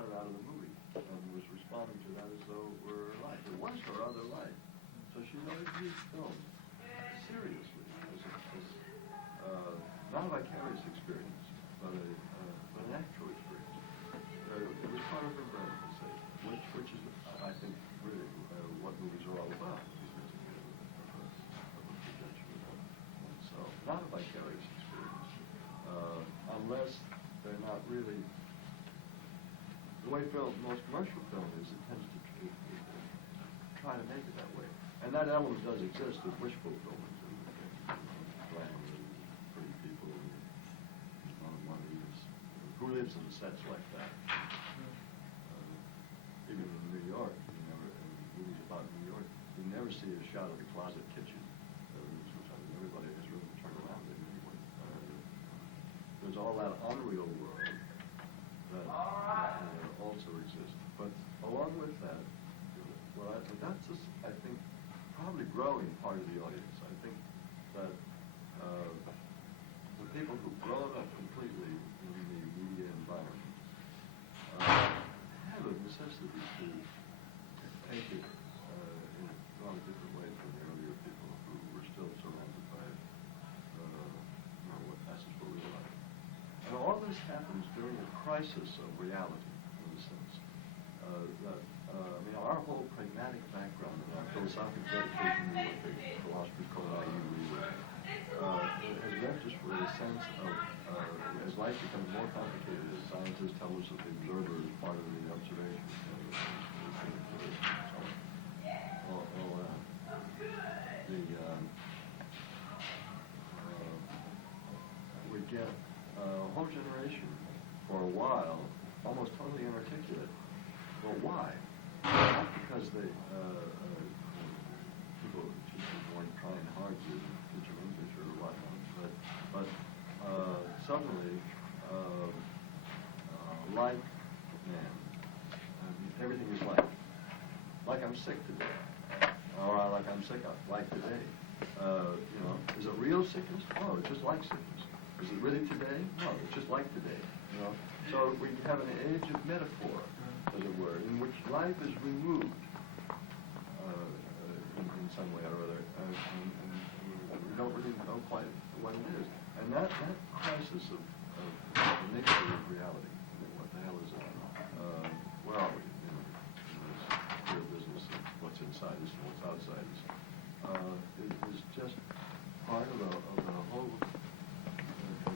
shot it out of the movie and was responding to that as though it were her life. It was her other life. So she always viewed film seriously as not a vicarious experience, but an actual experience. It was part of her brain to say, which is, I think, really what movies are all about. So, not a vicarious experience, unless they're not really. The way most commercial film is, it tends to try to make it that way. And that element does exist of wish fulfillment. Glamour, pretty people, who lives in sets like that? Even in New York, movies about New York, you never see a shot of the closet kitchen. Everybody has room to turn around in anyway. There's all that unreal world that also exists. But along with that, that's just, I think, probably growing part of the audience. I think that the people who've grown up completely in the media environment have a necessity to take it in a rather different way from the earlier people who were still surrounded by what passes for real life. And all this happens during a crisis of reality, in a sense. Our whole pragmatic background and our philosophical dedication to what the philosophers call IU has left us with a sense of, as life becomes more complicated, as scientists tell us that the observer is part of the observation. We get a whole generation, for a while, almost totally inarticulate. Well, why? Not because people weren't trying hard to teach them English or whatnot, but suddenly, like man, everything is like I'm sick today, or like I'm sick like today. Is it real sickness? No, it's just like sickness. Is it really today? No, it's just like today. So we have an age of metaphor, as it were, in which life is removed in some way or other, and we don't really know quite what it is. And that crisis of the nature of reality, what the hell is it? Where are we? In this real business of what's inside us and what's outside us. It is just part of the whole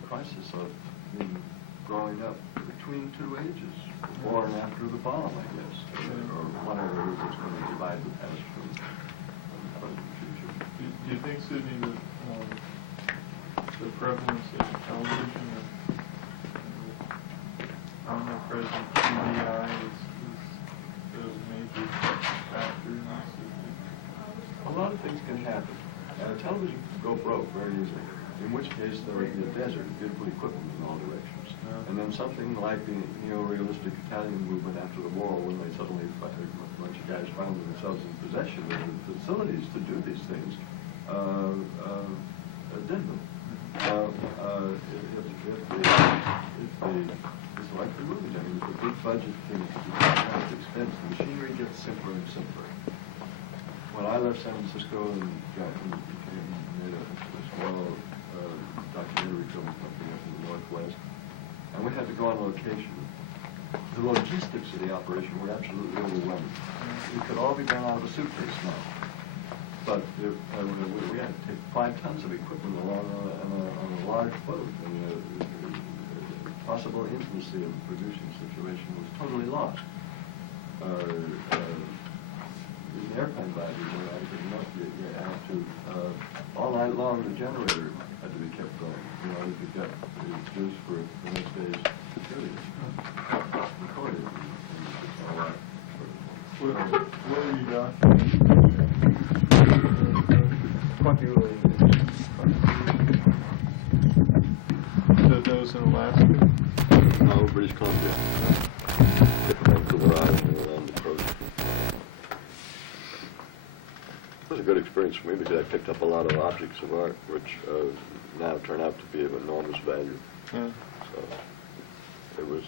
crisis of growing up between two ages, before and after the bomb, I guess, or whatever it is that's going to divide the past from the future. Do you think, Sydney, that the prevalence of television and omnipresent TVI is a major factor in this? A lot of things can happen. Television can go broke very easily, in which case there would be a desert of beautiful equipment in all directions. And then something like the neo-realistic Italian movement after the war, when they suddenly, a bunch of guys found themselves in possession of the facilities to do these things, did them. It's like the movies. I mean, the big budget things at expense, the machinery gets simpler and simpler. When I left San Francisco and made a small documentary film company up in the Northwest, and we had to go on location. The logistics of the operation were absolutely overwhelming. It could all be done out of a suitcase now. But we had to take 5 tons of equipment along on a large boat. And the possible intimacy of the producing situation was totally lost. An airplane bag where I could not you had to all night long the generator had to be kept going. You could get the juice for the next day's material recorded and all that. What are you documenting? That was in Alaska? No, British Columbia. Different to where I was on the coast. It was a good experience for me because I picked up a lot of objects of art which now turn out to be of enormous value. So it was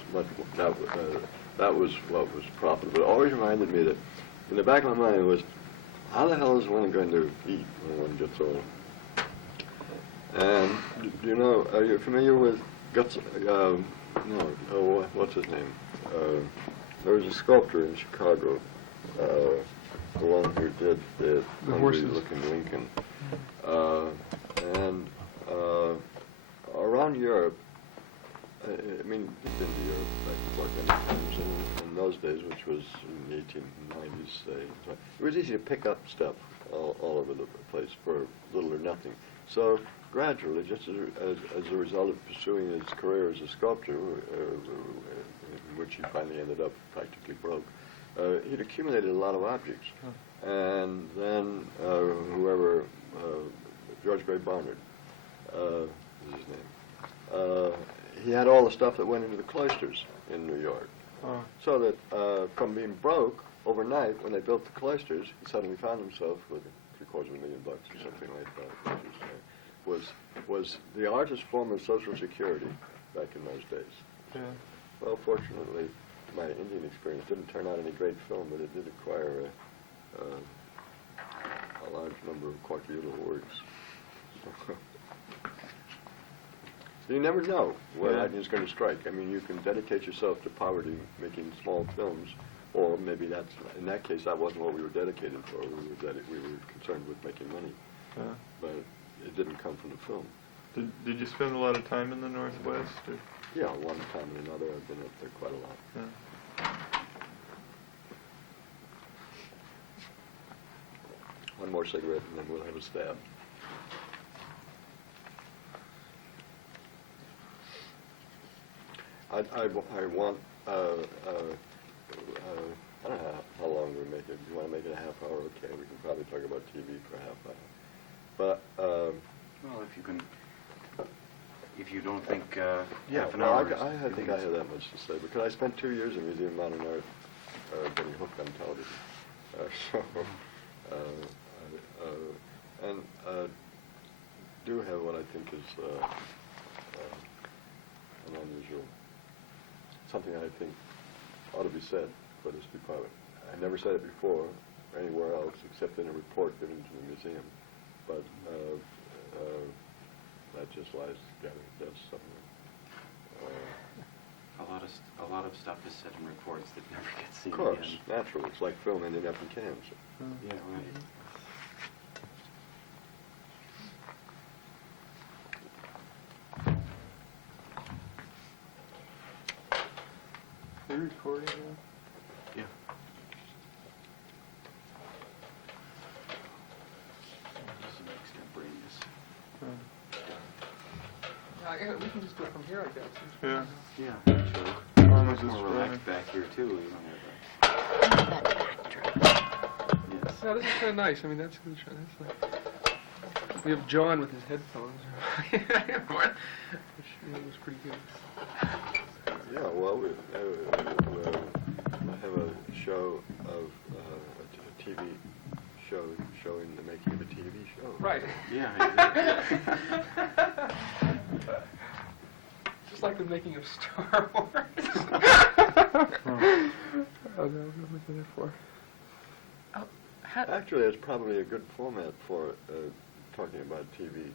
that was what was profitable. It always reminded me that in the back of my mind was, how the hell is one going to eat when one gets old? And do you know? Are you familiar with Guts? No. Oh, what's his name? There was a sculptor in Chicago, the one who did the hungry-looking Lincoln, and around Europe. I mean, it's in Europe, like many times in those days, which was in the 1890s, say. It was easy to pick up stuff all over the place for little or nothing. So gradually, just as a result of pursuing his career as a sculptor, in which he finally ended up practically broke, he'd accumulated a lot of objects. And then George Gray Barnard is his name. He had all the stuff that went into the cloisters in New York. So that from being broke overnight, when they built the cloisters, he suddenly found himself with $750,000 or something like that, which was the largest form of Social Security back in those days. Yeah. Well, fortunately, my Indian experience didn't turn out any great film, but it did acquire a large number of quadrillion words. So you never know where lightning is going to strike. I mean, you can dedicate yourself to poverty, making small films, or maybe in that case, that wasn't what we were dedicated for. We were concerned with making money. Yeah. But it didn't come from the film. Did you spend a lot of time in the Northwest? Or? Yeah, one time and another. I've been up there quite a lot. Yeah. One more cigarette, and then we'll have a stab. I want, I don't know how long we make it. If you want to make it a half hour, okay. We can probably talk about TV for a half hour. But, well, if you don't think yeah, half an hour I think I have that much to say, because I spent 2 years in Museum Modern Art getting hooked on television. And do have what I think is an unusual, something I think ought to be said, but it's too private. I never said it before anywhere else except in a report given to the museum, but that just lies together. That's something. A lot of stuff is said in reports that never gets seen Of course, again. naturally. It's like film ending up in cans. Yeah, right. Are you recording now? Yeah. Just makes me bring this. We can just do it from here, I guess. Yeah. Yeah, actually. It's It's more relaxed back here too. You don't have That backdrop. yes. No, this is kind of nice. I mean, that's good. That's like, we have John with his headphones. Which was pretty good. Yeah, well, I have a show of a TV show showing the making of a TV show. Right. Yeah, exactly. Just like the making of Star Wars. Oh, no, what was I there for? Oh, Actually, it's probably a good format for talking about TV,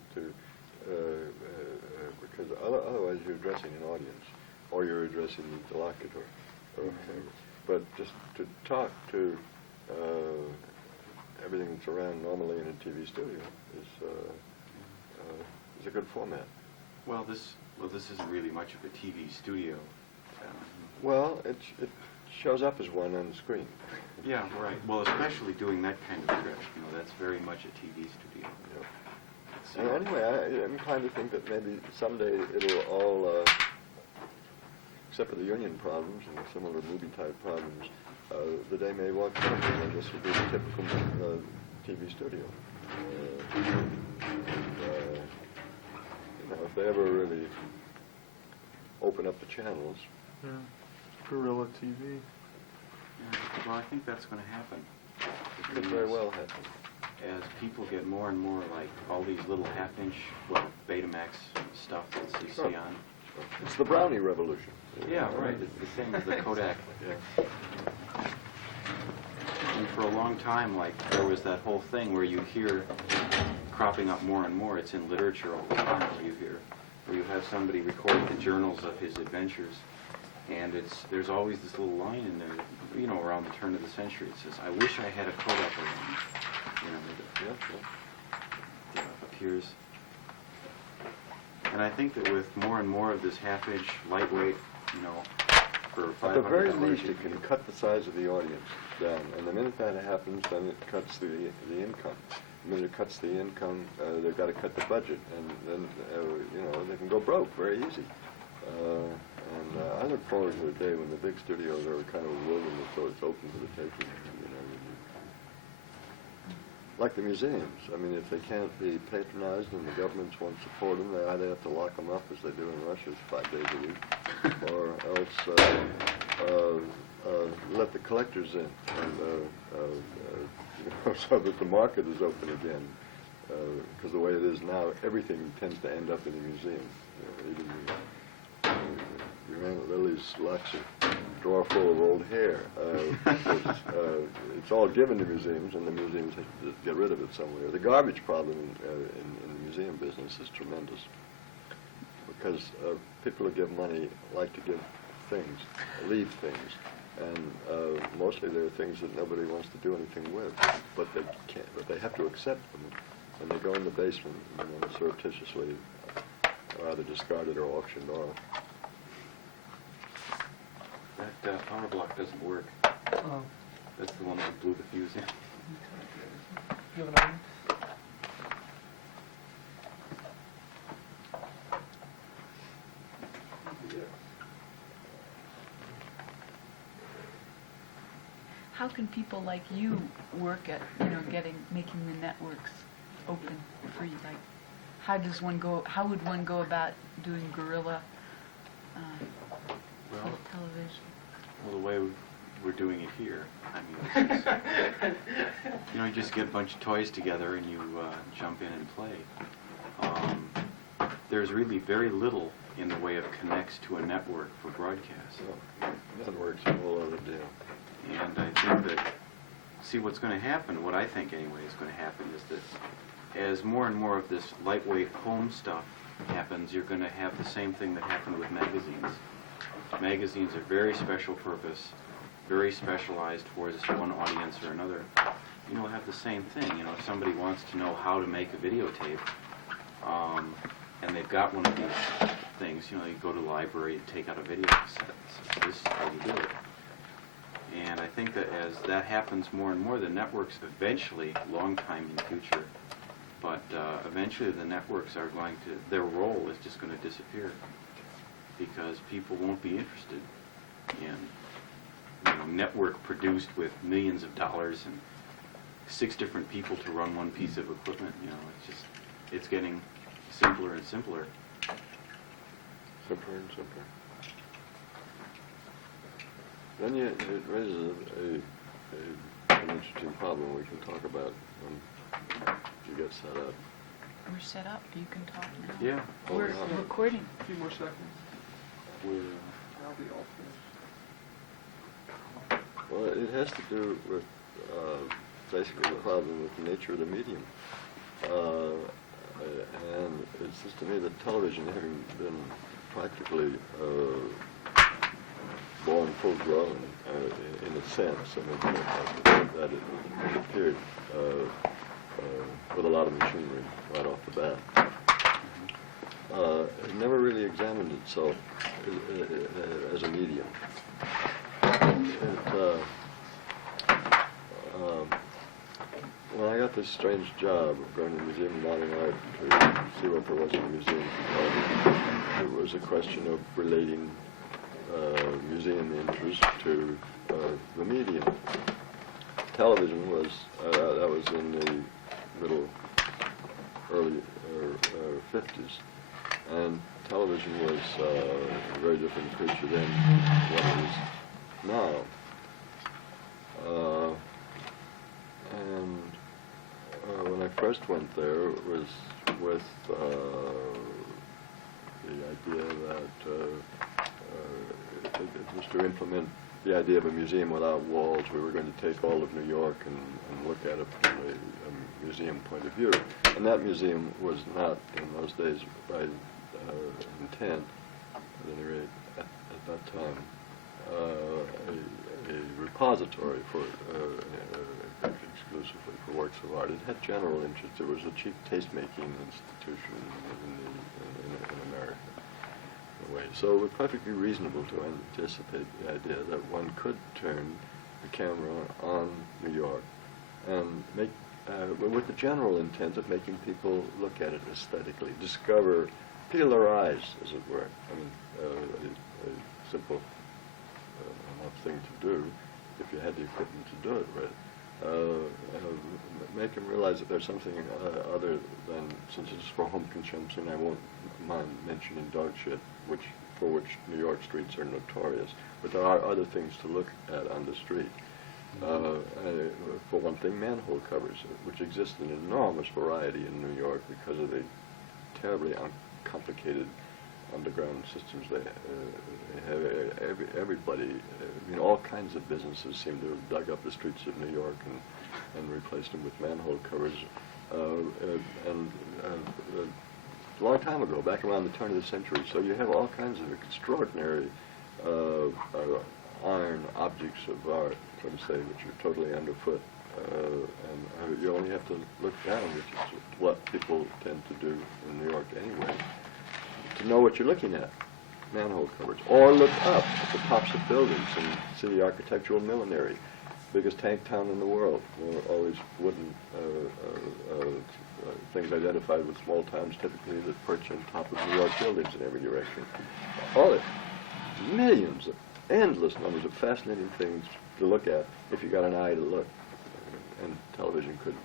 because otherwise you're addressing an audience, or you're addressing the interlocutor, or whatever. But just to talk to everything that's around normally in a TV studio is a good format. Well, this isn't really much of a TV studio. Well, it shows up as one on the screen. Yeah, right. Well, especially doing that kind of trip, that's very much a TV studio. Yeah. And anyway, I'm inclined to think that maybe someday it'll all, except for the union problems and the similar movie-type problems, the day may walk something, and this will be the typical TV studio. If they ever really open up the channels. Yeah. Guerrilla TV. Yeah, well, I think that's going to happen. It could very well happen. As people get more and more like all these little half-inch Betamax stuff that you see on, It's the brownie revolution. Yeah, right, it's the same as the Kodak. Yeah. And for a long time, like, there was that whole thing where you hear cropping up more and more, it's in literature all the time, where you have somebody record the journals of his adventures, and there's always this little line in there, you know, around the turn of the century, it says, "I wish I had a Kodak around," you know, that appears. And I think that with more and more of this half-inch, lightweight, you know, for $500, At the very least, it can cut the size of the audience down, and the minute that happens, then it cuts the income. The minute it cuts the income, they've got to cut the budget, and then you know, they can go broke very easy. I look forward to the day when the big studios are kind of wilderness, so it's open to the taking. You know, like the museums. I mean, if they can't be patronized and the governments won't support them, they either have to lock them up, as they do in Russia, 5 days a week, or else let the collectors in, and you know, so that the market is open again. Because the way it is now, everything tends to end up in a museum. Even Lily's locks a drawer full of old hair. It's all given to museums, and the museums have to get rid of it somewhere. The garbage problem in the museum business is tremendous, because people who give money like to give things, leave things, and mostly they're things that nobody wants to do anything with, but they can't. But they have to accept them, and they go in the basement, you know, surreptitiously, either discarded or auctioned off. That power block doesn't work. Oh. That's the one that blew the fuse in. You have an item? How can people like you work at, making the networks open, free? Like, how would one go about doing guerrilla Well, television? well, the way we're doing it here, I mean, it's just, you just get a bunch of toys together and you jump in and play. There's really very little in the way of connects to a network for broadcast. So, networks are a whole other deal. And I think that, what's going to happen, what I think anyway is going to happen, is that as more and more of this lightweight home stuff happens, you're going to have the same thing that happened with magazines. Magazines are very special purpose, very specialized for this one audience or another. Have the same thing. If somebody wants to know how to make a videotape, and they've got one of these things, you go to the library and take out a video cassette. So this is how you do it. And I think that as that happens more and more, the networks eventually, long time in the future, but eventually the networks are going to, their role is just going to disappear, because people won't be interested in, network produced with millions of dollars and 6 different people to run one piece of equipment. It's getting simpler and simpler. Simpler and simpler. Then it raises an interesting problem we can talk about when you get set up. We're set up. You can talk now. Yeah. We're yeah. recording. A few more seconds. I'll be all finished. Well, it has to do with basically the problem with the nature of the medium. And it seems to me that television, having been practically born full grown in a sense, that it appeared with a lot of machinery right off the bat. It never really examined itself as a medium. When I got this strange job of going to the Museum of Modern Art to see what there was in the museum, it was a question of relating museum interest to the medium. Television was, that was in the early 50s, and television was a very different creature then than what it is now. And when I first went there, it was with the idea that it was to implement the idea of a museum without walls. We were going to take all of New York and look at it from a museum point of view. And that museum was not, in those days, by intent, at any rate, at that time, a repository for exclusively for works of art. It had general interest. It was a cheap taste-making institution in America, in a way. So it was perfectly reasonable to anticipate the idea that one could turn the camera on New York and make, with the general intent of making people look at it aesthetically, discover, peel their eyes, as it were. I mean, a simple enough thing to do if you had the equipment to do it with. Make them realize that there's something other than, since it's for home consumption, I won't mind mentioning dog shit, for which New York streets are notorious, but there are other things to look at on the street. For one thing, manhole covers, which exist in enormous variety in New York because of the terribly complicated underground systems they have. Everybody, all kinds of businesses seem to have dug up the streets of New York and replaced them with manhole covers. A long time ago, back around the turn of the century. So you have all kinds of extraordinary iron objects of art, let us say, which are totally underfoot. And you only have to look down, which is what people tend to do in New York anyway, to know what you're looking at, manhole covers. Or look up at the tops of buildings and see the architectural millinery. Biggest tank town in the world. All these wooden things identified with small towns, typically that perch on top of New York buildings in every direction. All it, millions, endless numbers of fascinating things to look at if you got an eye to look. And television could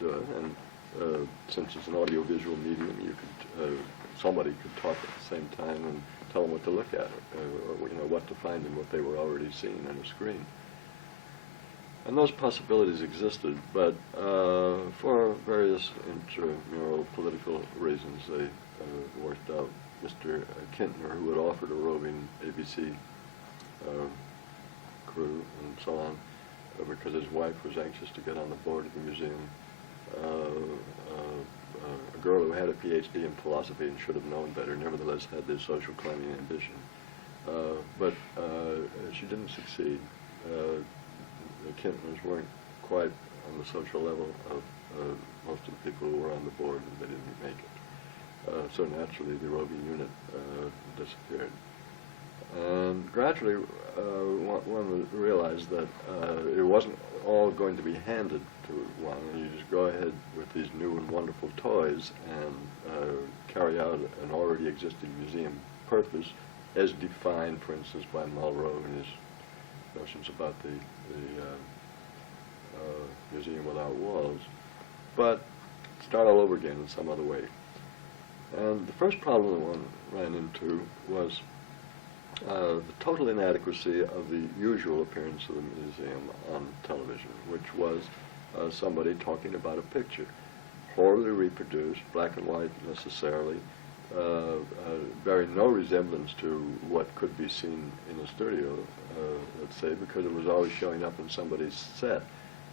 do it. And since it's an audiovisual medium, you could somebody could talk at the same time and tell them what to look at, or what to find in what they were already seeing on a screen. And those possibilities existed, but for various intramural political reasons, they worked out. Mr. Kintner, who had offered a roving ABC crew and so on, because his wife was anxious to get on the board of the museum, a girl who had a PhD in philosophy and should have known better, nevertheless had this social climbing ambition. But she didn't succeed. The Kintners weren't quite on the social level of most of the people who were on the board, and they didn't make it. So naturally, the roving unit disappeared. And gradually, one realized that it wasn't all going to be handed to one, and you just go ahead with these new and wonderful toys and carry out an already existing museum purpose, as defined, for instance, by Mulrow and his notions about the museum without walls, but start all over again in some other way. And the first problem that one ran into was the total inadequacy of the usual appearance of the museum on television, which was somebody talking about a picture, horribly reproduced, black and white necessarily, bearing no resemblance to what could be seen in a studio, let's say, because it was always showing up in somebody's set,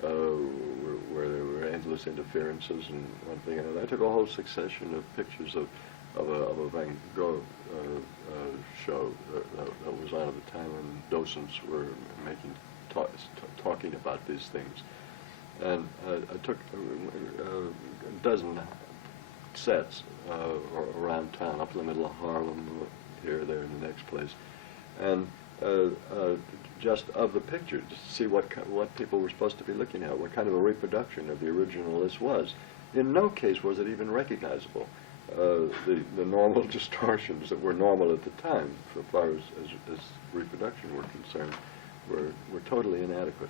where there were endless interferences and one thing and another. I took a whole succession of pictures of a Van Gogh show that was on at the time when docents were talking about these things. And I took a dozen sets around town, up in the middle of Harlem, here, there, and the next place, and just of the picture, just to see what people were supposed to be looking at, what kind of a reproduction of the original this was. In no case was it even recognizable. The normal distortions that were normal at the time, so far as reproduction were concerned, were totally inadequate.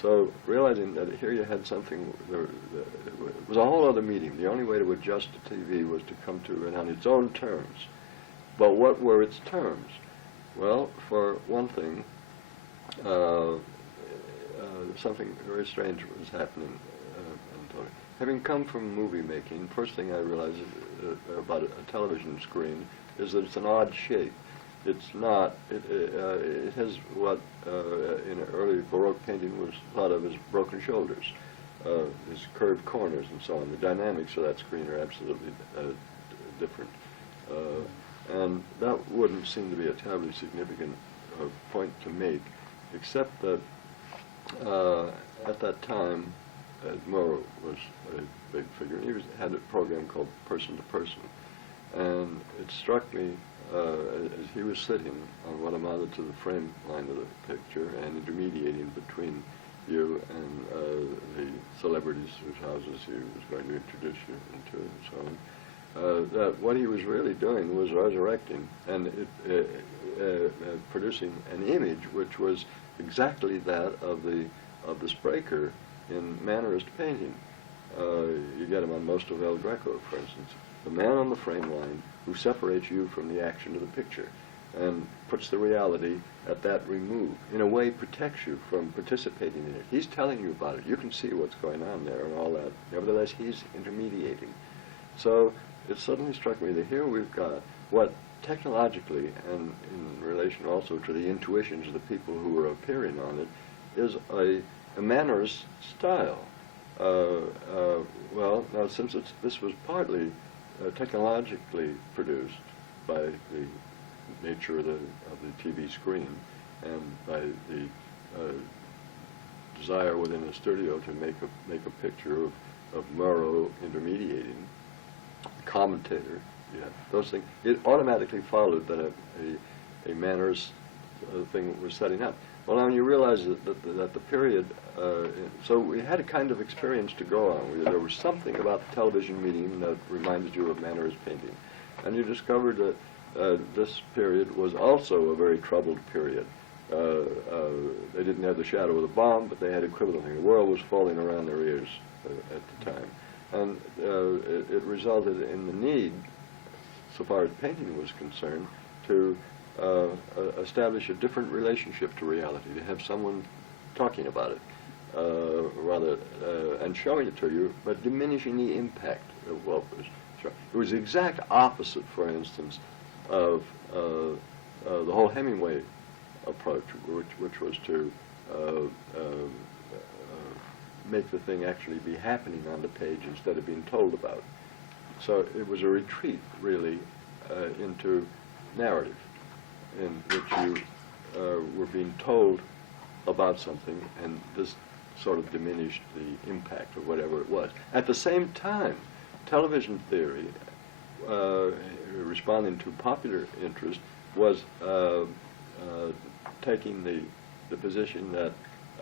So realizing that here you had something, it was a whole other medium. The only way to adjust to TV was to come to it on its own terms. But what were its terms? Well, for one thing, something very strange was happening. Having come from movie making, first thing I realized about a television screen is that it's an odd shape. It's not, it has what in early Baroque painting was thought of as broken shoulders, as curved corners and so on. The dynamics of that screen are absolutely different. And that wouldn't seem to be a terribly significant point to make, except that at that time, Nora was a big figure. He had a program called Person to Person. And it struck me as he was sitting on what amounted to the frame line of the picture and intermediating between you and the celebrities whose houses he was going to introduce you into and so on, that what he was really doing was resurrecting and producing an image which was exactly that of the Spraker in Mannerist painting. You get him on most of El Greco, for instance. The man on the frame line who separates you from the action of the picture and puts the reality at that remove. In a way, protects you from participating in it. He's telling you about it. You can see what's going on there and all that. Nevertheless, he's intermediating. So it suddenly struck me that here we've got what technologically and in relation also to the intuitions of the people who were appearing on it is a Mannerist style. Well, now since this was partly technologically produced by the nature of the TV screen and by the desire within a studio to make a picture of Murrow intermediating, commentator, those things, it automatically followed that a Mannerist thing was setting up. Well, now you realize that the period, so we had a kind of experience to go on. There was something about the television medium that reminded you of Mannerist painting. And you discovered that this period was also a very troubled period. They didn't have the shadow of the bomb, but they had equivalent thing. The world was falling around their ears at the time. And it resulted in the need, so far as painting was concerned, to establish a different relationship to reality, to have someone talking about it, and showing it to you, but diminishing the impact of what was shown. It was the exact opposite, for instance, of the whole Hemingway approach, which was to make the thing actually be happening on the page instead of being told about. So it was a retreat, really, into narrative, in which you were being told about something, and this sort of diminished the impact of whatever it was. At the same time, television theory, responding to popular interest, was taking the position that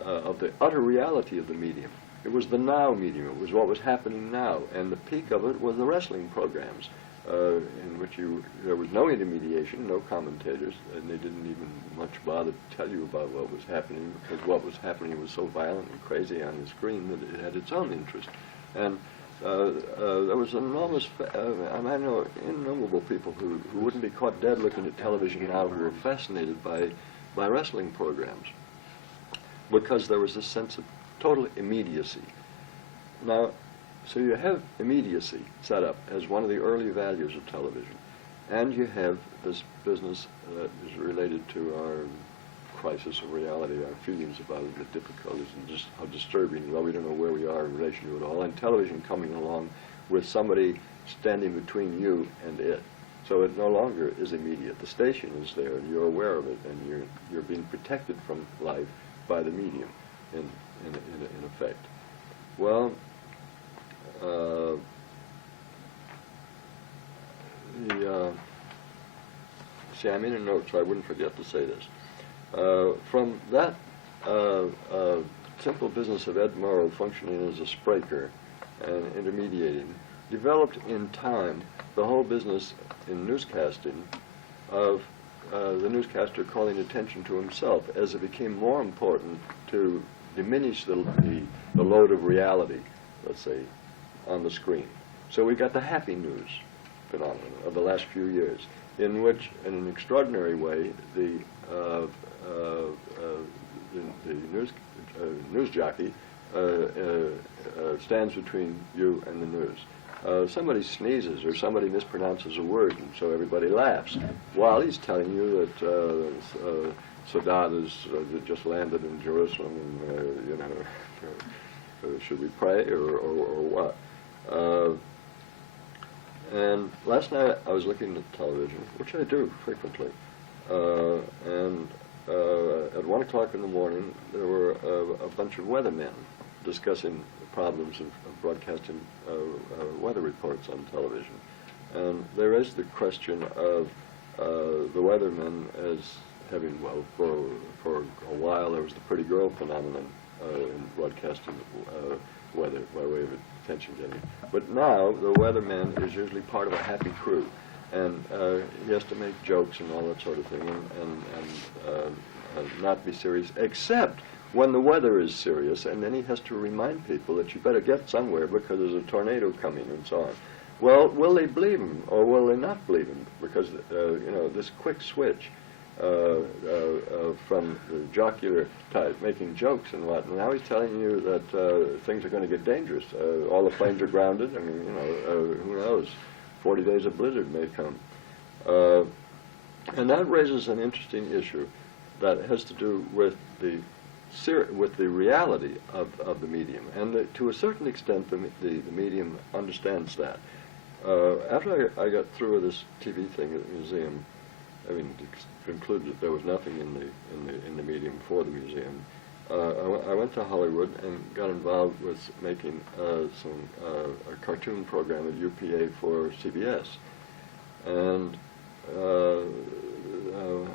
of the utter reality of the medium. It was the now medium. It was what was happening now, and the peak of it was the wrestling programs, in which there was no intermediation, no commentators, and they didn't even much bother to tell you about what was happening, because what was happening was so violent and crazy on the screen that it had its own interest. And there was enormous, I know innumerable people who wouldn't be caught dead looking at television now who were fascinated by wrestling programs, because there was this sense of total immediacy. Now, so you have immediacy set up as one of the early values of television, and you have this business that is related to our crisis of reality, our feelings about it, the difficulties, and just how disturbing, well, we don't know where we are in relation to it all, and television coming along with somebody standing between you and it. So it no longer is immediate. The station is there, and you're aware of it, and you're being protected from life by the medium, in effect. Well, see, I made a note so I wouldn't forget to say this. From that simple business of Ed Murrow functioning as a spraker and intermediating, developed in time the whole business in newscasting of the newscaster calling attention to himself as it became more important to diminish the load of reality, let's say, on the screen. So we got the happy news phenomenon of the last few years, in which, in an extraordinary way, the news jockey stands between you and the news. somebody sneezes or somebody mispronounces a word, and so everybody laughs, while he's telling you that Sadat has just landed in Jerusalem, and you know, should we pray or what? And last night I was looking at television, which I do frequently, and at 1 o'clock in the morning there were a bunch of weathermen discussing the problems of broadcasting weather reports on television. And they raised the question of the weathermen as having, well, for a while there was the pretty girl phenomenon in broadcasting weather by way of attention getting. But now the weatherman is usually part of a happy crew, and he has to make jokes and all that sort of thing, and not be serious, except when the weather is serious, and then he has to remind people that you better get somewhere because there's a tornado coming and so on. Well, will they believe him or will they not believe him? Because you know, this quick switch from the jocular type, making jokes and what. And now he's telling you that things are going to get dangerous. All the planes are grounded. I mean, you know, who knows? 40 days of blizzard may come. And that raises an interesting issue that has to do with the reality of the medium. And to a certain extent, the medium understands that. After I got through with this TV thing at the museum, I mean, concluded that there was nothing in the medium for the museum. I went to Hollywood and got involved with making a cartoon program at UPA for CBS, and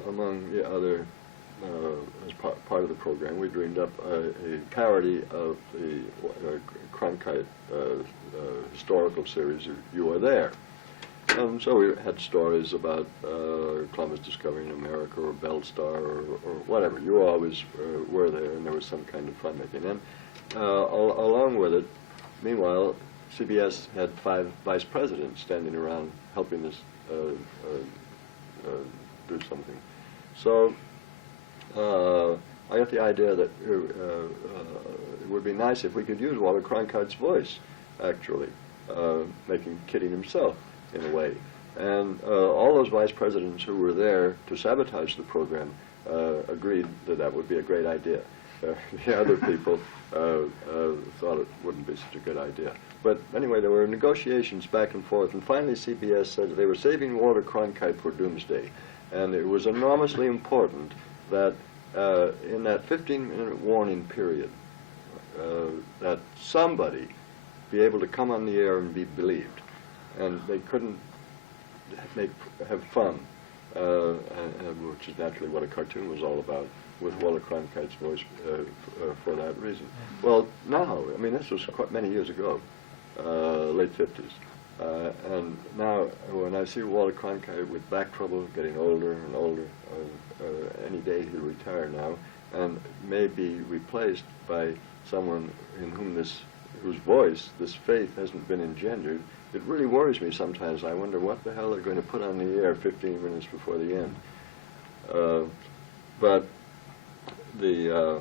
among the other, as part of the program, we dreamed up a parody of the Cronkite historical series, You Are There. And so we had stories about Columbus discovering America or Bell Star or whatever. You always were there, and there was some kind of fun making. And along with it, meanwhile, CBS had 5 vice presidents standing around helping us do something. So I got the idea that it would be nice if we could use Walter Cronkite's voice, actually, kidding himself in a way. And all those vice presidents who were there to sabotage the program agreed that that would be a great idea. The other people thought it wouldn't be such a good idea. But anyway, there were negotiations back and forth, and finally CBS said they were saving Walter Cronkite for Doomsday. And it was enormously important that in that 15-minute warning period, that somebody be able to come on the air and be believed. And they couldn't have fun, which is naturally what a cartoon was all about, with Walter Cronkite's voice for that reason. Well, now, I mean, this was quite many years ago, late 50s. And now, when I see Walter Cronkite with back trouble, getting older and older, any day he'll retire now, and may be replaced by someone in whose voice this faith hasn't been engendered, it really worries me sometimes. I wonder what the hell they're going to put on the air 15 minutes before the end. But the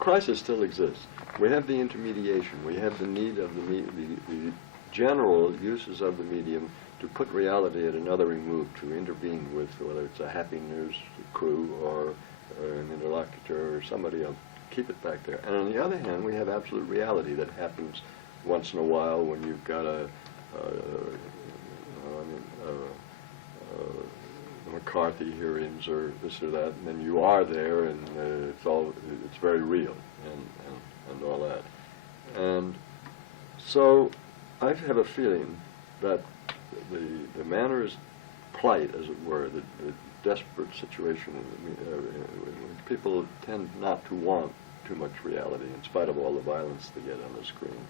crisis still exists. We have the intermediation. We have the need of the general uses of the medium to put reality at another remove, to intervene with, whether it's a happy news crew or an interlocutor or somebody else. Keep it back there. And on the other hand, we have absolute reality that happens once in a while when you've got the McCarthy hearings or this or that, and then you are there, and it's very real and all that. And so I have a feeling that the mannerist plight, as it were, the desperate situation, people tend not to want too much reality in spite of all the violence they get on the screen.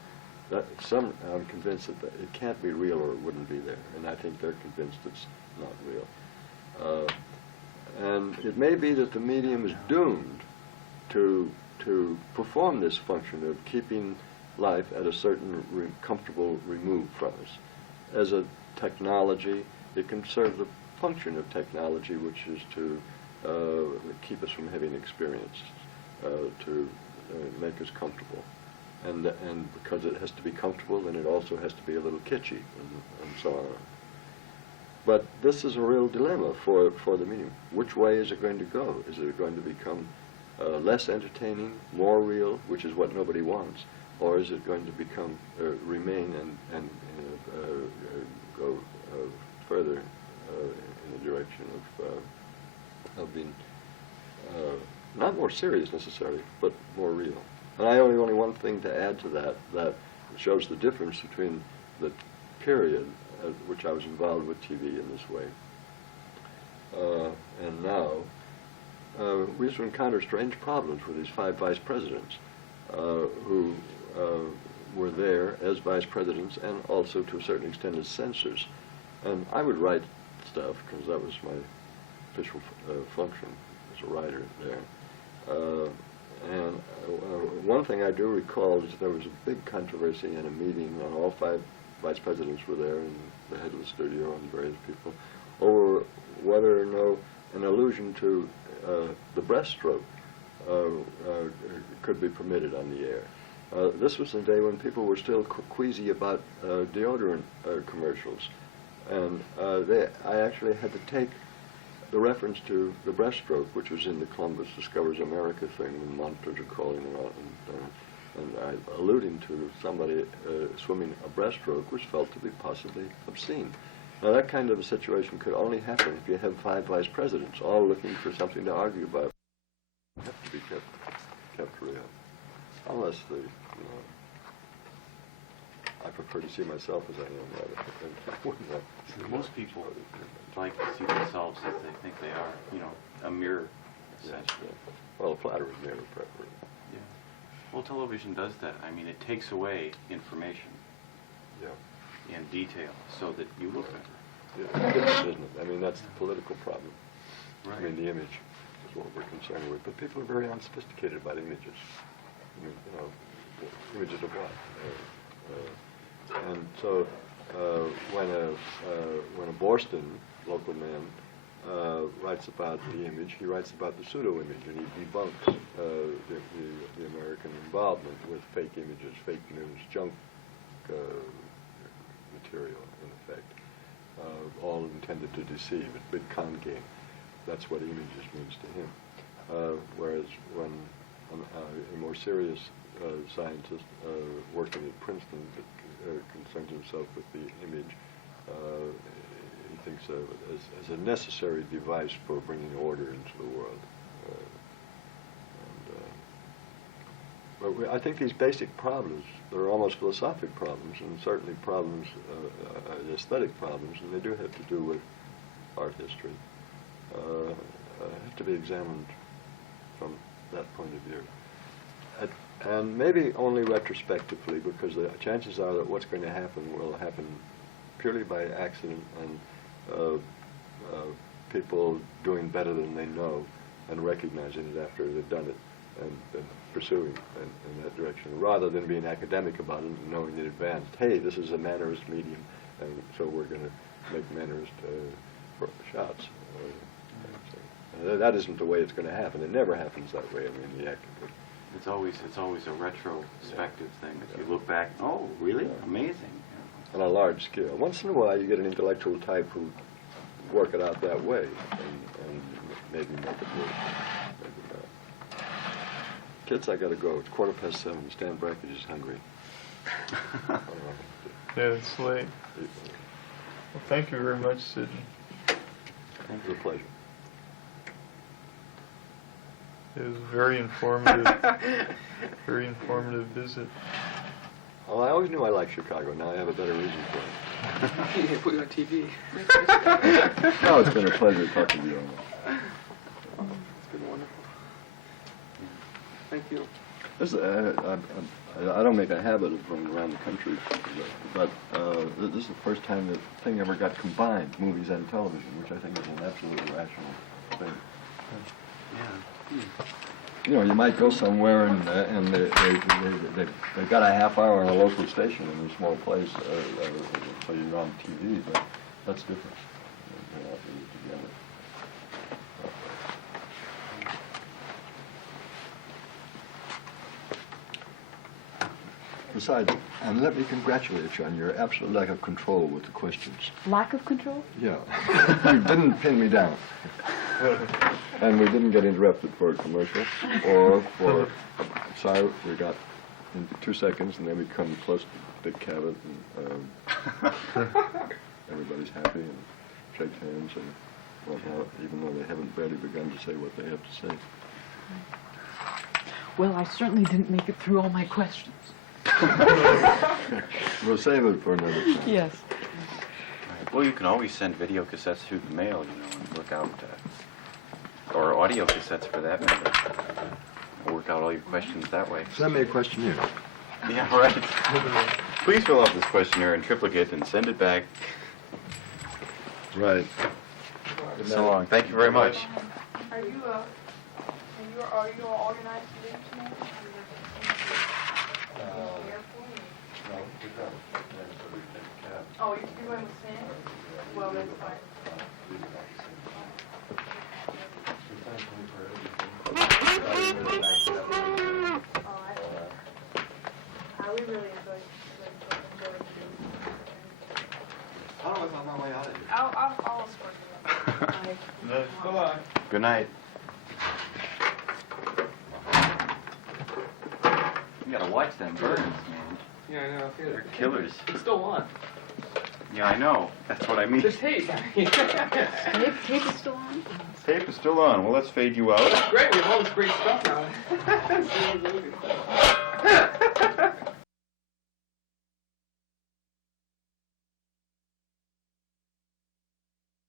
I'm convinced that it can't be real or it wouldn't be there, and I think they're convinced it's not real. And it may be that the medium is doomed to perform this function of keeping life at a certain comfortable remove from us. As a technology, it can serve the function of technology, which is to keep us from having experience, to make us comfortable. and because it has to be comfortable, then it also has to be a little kitschy, and so on. But this is a real dilemma for the medium. Which way is it going to go? Is it going to become less entertaining, more real, which is what nobody wants, or is it going to become remain and go further in the direction of being not more serious necessarily, but more real? And I only one thing to add to that shows the difference between the period at which I was involved with TV in this way and now. We used to encounter strange problems with these 5 vice presidents who were there as vice presidents and also to a certain extent as censors. And I would write stuff because that was my official function as a writer there. And one thing I do recall is there was a big controversy in a meeting, and all 5 vice presidents were there, and the head of the studio and various people, over whether or no an allusion to the breaststroke could be permitted on the air. This was the day when people were still queasy about deodorant commercials, and I actually had to take the reference to the breaststroke, which was in the Columbus Discovers America thing, and monitors are calling and alluding to somebody swimming a breaststroke, which felt to be possibly obscene. Now, that kind of a situation could only happen if you have 5 vice presidents, all looking for something to argue about. It have to be kept real, unless I prefer to see myself as I am. Most people like to see themselves as they think they are, a mirror, essentially. Yeah. Well, a flattery mirror, preferably. Yeah. Well, television does that. I mean, it takes away information and detail so that you look better. Yeah, isn't it? I mean, that's the political problem. Right. I mean, the image is what we're concerned with. But people are very unsophisticated about images. I mean, images of what? And so when a Boston local man writes about the image, he writes about the pseudo-image, and he debunks the American involvement with fake images, fake news, junk material, in effect, all intended to deceive, a big con game. That's what images means to him. Whereas when a more serious scientist working at Princeton concerns himself with the image, he thinks of it as a necessary device for bringing order into the world. But I think these basic problems, they're almost philosophic problems, and certainly problems, aesthetic problems, and they do have to do with art history, have to be examined from that point of view. And maybe only retrospectively, because the chances are that what's going to happen will happen purely by accident, and people doing better than they know and recognizing it after they've done it and pursuing in that direction, rather than being academic about it and knowing in advance, hey, this is a mannerist medium, and so we're going to make mannerist shots. That isn't the way it's going to happen. It never happens that way. I mean, the actor. It's always a retrospective thing. If you look back, oh, really? Yeah. Amazing. On a large scale. Once in a while, you get an intellectual type who work it out that way, and maybe make it work. Maybe not. Kids, I got to go. It's 7:15. Stan Brackage is hungry. Yeah, it's late. Well, thank you very much, Sydney. It was a pleasure. It was a very informative, very informative visit. Well, I always knew I liked Chicago. Now I have a better reason for it. You can put it on TV. No, it's been a pleasure talking to you. It's been wonderful. Thank you. I don't make a habit of going around the country, but this is the first time that thing ever got combined, movies and television, which I think is an absolutely rational thing. Yeah. You know, you might go somewhere and they've got a half hour on a local station in a small place, so you're on TV, but that's different. Besides, and let me congratulate you on your absolute lack of control with the questions. Lack of control? Yeah. You didn't pin me down. And we didn't get interrupted for a commercial or for silence. We got in 2 seconds, and then we come close to Big Cabot, and everybody's happy and shake hands and whatnot, even though they haven't barely begun to say what they have to say. Well, I certainly didn't make it through all my questions. We'll save it for another time. Yes. Well, you can always send video cassettes through the mail, and work out, or audio cassettes for that matter. Work out all your questions that way. Send me a questionnaire. Yeah, right. Please fill out this questionnaire in triplicate and send it back. Right. So long. Thank you very much. Are you all organized to leave tonight? Oh, you're going with Sam? Well, that's fine. We really enjoyed How do I find my way out of here? I'll escort you up. Bye-bye. Good night. You gotta watch them birds, man. Yeah, I know. They're killers. It's still on. Yeah, I know. That's what I mean. The tape. Tape is still on? Tape is still on. Well, let's fade you out. Great, we have all this great stuff now.